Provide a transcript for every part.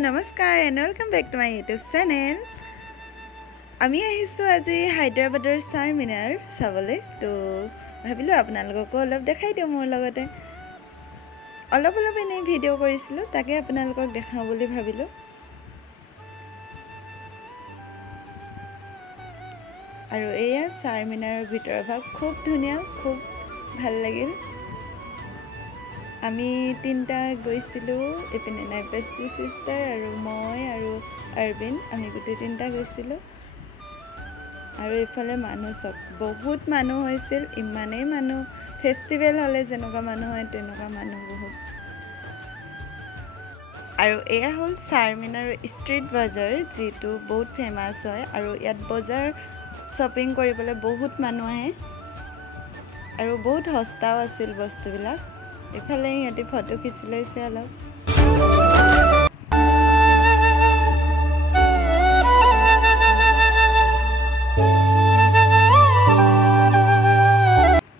নমস্কাৰ and welcome back to my YouTube channel. আমি আহিছো আজি হায়দৰাবাদৰ চাৰমিনাৰ চাবলৈ তো ভাবিলো আপোনালোকক অলপ দেখাই দিও মোৰ লগতে অলপ এনে ভিডিও কৰিছিলো তাকে আপোনালোকক দেখাও বুলি ভাবিলো আৰু এয়া চাৰমিনাৰৰ ভিতৰৰ ভাগ খুব ধুনিয়া খুব ভাল লাগিল আমি তিনটা গৈছিলো এপিনে নাইপেষ্টি সিস্টাৰ আৰু মই আৰু আৰবিন আমি গুটি তিনটা গৈছিলো আৰু ইফালে মানুহ সব বহুত মানুহ হৈছিল ইমানেই মানুহ ফেষ্টিভেল হলে যেনেকুৱা মানুহ হয় তেনেকুৱা মানুহ বহুত আৰু এয়া হল চাৰমিনাৰ ষ্ট্ৰীট বাজাৰ যেটো বহুত ফেমাস হয় আৰু ইয়াত বজাৰ শপিং কৰিবলৈ বহুত মানুহ আহে আৰু বহুত সস্তাও আছিল বস্তুবিলাক ইফালে ইয়াতে ফটো খিচি লৈছে অলপ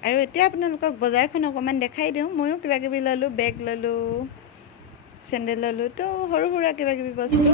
আৰু এতিয়া আপোনালোকক বজাৰখন অকমান দেখাই দিও ময়ো কিবা কিবি ললো বেগ ললো চেন্ডেল ললো তো সৰু সৰু কিবা কিবি বস্তু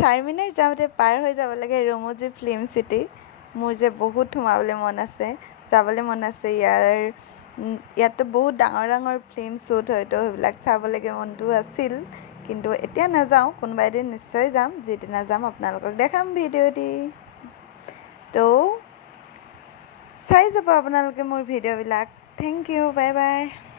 চাৰমিনাৰ যাওঁতে পাৰ হৈ যাব লাগে ৰমজি ফিল্ম সিটি মোৰ যে বহুত থুমাবলৈ মন আছে যাবলৈ মন আছে ইয়াত বহুত ডাঙৰ ফিল্ম শ্বুট হয়তো সেইবিলাক চাবলৈকে মনটো আছিল কিন্তু এতিয়া নাযাওঁ কোনোবা এদিন নিশ্চয় যাম যেদিনা যাম আপোনালোকক দেখাম ভিডিঅ' দি তো চাই যাব আপোনালোকে মোৰ ভিডিঅ'বিলাক থেংক ইউ বাই বাই